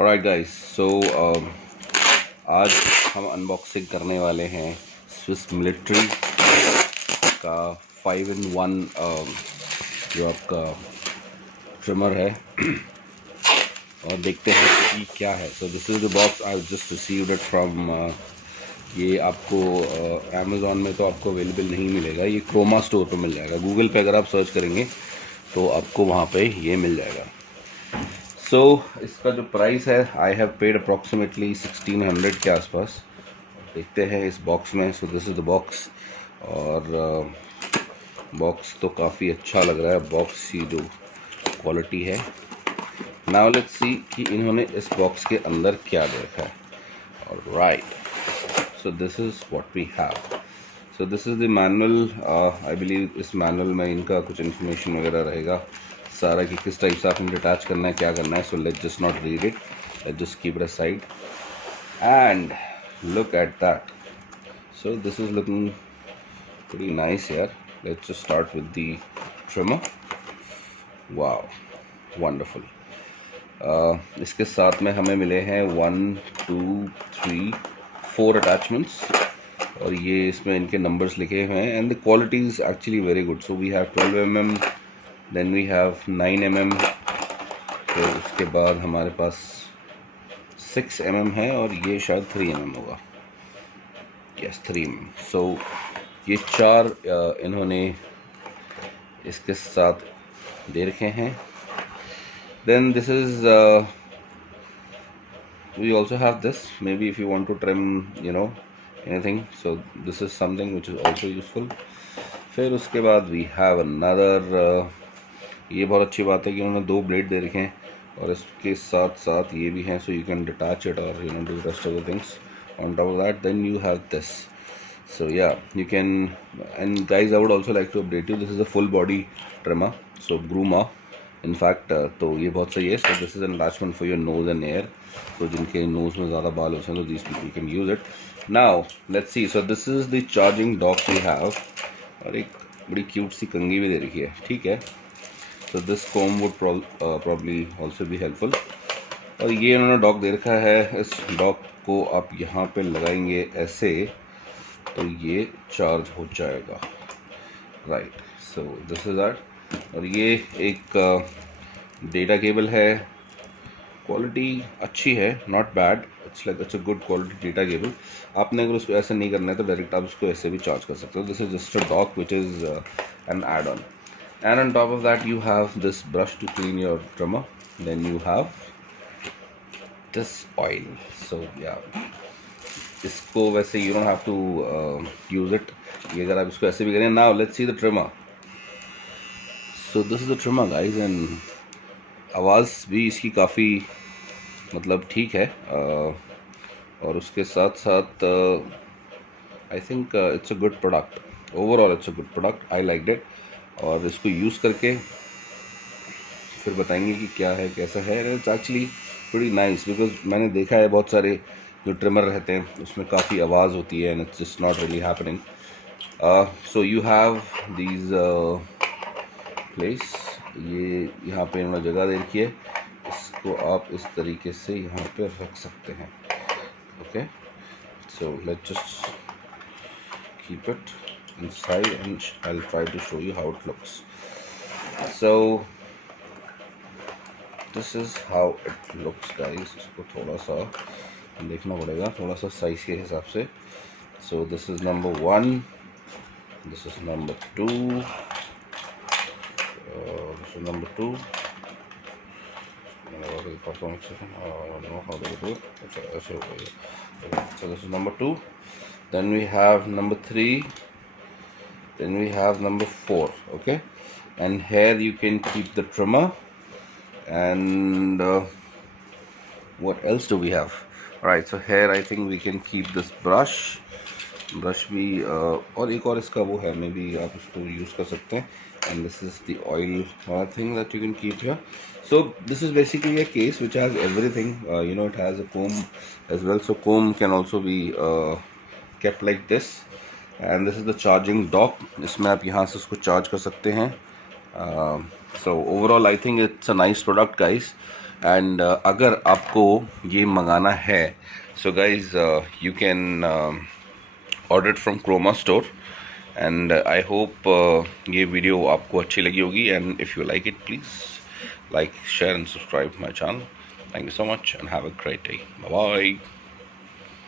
Alright guys, सो आज हम unboxing करने वाले हैं स्विस मिलिट्री का 5-in-1 जो आपका ट्रिमर है और देखते हैं कि क्या है। So this is the box I just received it from ये आपको अमेज़ॉन में तो आपको अवेलेबल नहीं मिलेगा, ये क्रोमा स्टोर पे मिल जाएगा। गूगल पे अगर आप सर्च करेंगे तो आपको वहाँ पे ये मिल जाएगा। सो इसका जो प्राइस है, आई हैव पेड अप्रॉक्सीमेटली 1600 के आसपास। देखते हैं इस बॉक्स में। सो दिस इज़ द बॉक्स और बॉक्स तो काफ़ी अच्छा लग रहा है, बॉक्स की जो क्वालिटी है। नाउ लेट्स सी कि इन्होंने इस बॉक्स के अंदर क्या दे रखा है। Alright, so this is what we have. So this is the manual. I believe इस मैनुअल में इनका कुछ इन्फॉर्मेशन वगैरह रहेगा सारा कि किस टाइप से आपने डिटैच करना है, क्या करना है। So let's just not read it, let's just keep it aside and look at that. So this is looking pretty nice यार। Let's just start with the trimmer. Wow, wonderful. इसके साथ में हमें मिले हैं 1 2 3 4 अटैचमेंट्स और ये इसमें इनके नंबर्स लिखे हुए हैं and the quality is actually very good. So we have 12 mm, then we have 9 mm, तो उसके बाद हमारे पास 6 mm है और ये शायद 3 mm होगा। Yes, 3 mm। सो ये 4 इन्होंने इसके साथ दे रखे हैं। Then this is we also have this, maybe if you want to trim anything, so this is something which is also useful. फिर उसके बाद we have another ये बहुत अच्छी बात है कि उन्होंने 2 ब्लेड दे रखे हैं और इसके साथ साथ ये भी हैं, so you can detach it or do rest of the things on top of that. Then you have this, so yeah, you can, and guys I would also like to update you, this is a full body trimmer, so groomer in fact तो ये बहुत सही है। So this is an attachment for your nose and ear, तो जिनके nose में ज़्यादा बाल होते हैं तो this people can use it. Now let's see, so this is the charging dock we have और एक बड़ी क्यूट सी कंघी भी दे रखी है, ठीक है। So this comb would probably also be helpful. और ये इन्होंने डॉक दे रखा है, इस डॉक को आप यहाँ पे लगाएंगे ऐसे तो ये चार्ज हो जाएगा, right. So this is that. और ये एक डेटा केबल है, क्वालिटी अच्छी है, not bad, it's a good quality data cable. आपने अगर उसको ऐसे नहीं करना है तो डायरेक्ट आप उसको ऐसे भी चार्ज कर सकते हो। This is just a dock which is an add on, and on top of that you have this brush to clean your trimmer, then you have this oil. So yeah, इसको वैसे you don't have to use it, ये अगर आप इसको ऐसे भी करें। Now let's see the trimmer. So this is the trimmer guys, and आवाज़ भी इसकी काफ़ी मतलब ठीक है और उसके साथ साथ आई think it's a good product, overall it's a good product, I like it. और इसको यूज़ करके फिर बताएंगे कि क्या है कैसा है। It's actually pretty nice because मैंने देखा है बहुत सारे जो ट्रिमर रहते हैं उसमें काफ़ी आवाज़ होती है and it's just not really happening. So you have these place, ये यहाँ पे इन्होंने जगह दे रखी है, इसको आप इस तरीके से यहाँ पे रख सकते हैं। Okay, so let's just keep it inside and I will try to show you how it looks. So this is how it looks guys. इसको थोड़ा सा देखना पड़ेगा, थोड़ा सा साइज के हिसाब से। सो this is number 1, this is number 2, this is number 2. So this is number 2. Then we have number 3. Then we have number 4. Okay, and here you can keep the trimmer. And what else do we have? Alright, so here I think we can keep this brush भी और एक और इसका वो है, may be आप इसको use कर सकते हैं। And this is the oil thing that you can keep here. So this is basically a case which has everything, it has a comb as well, so comb can also be kept like this. And this is the charging dock, इसमें आप यहाँ से उसको charge कर सकते हैं। So overall I think it's a nice product guys, and अगर आपको ये मंगाना है so guys you can order from Croma store and I hope ये वीडियो आपको अच्छी लगी होगी and if you like it please like, share and subscribe my channel. Thank you so much and have a great day. Bye bye.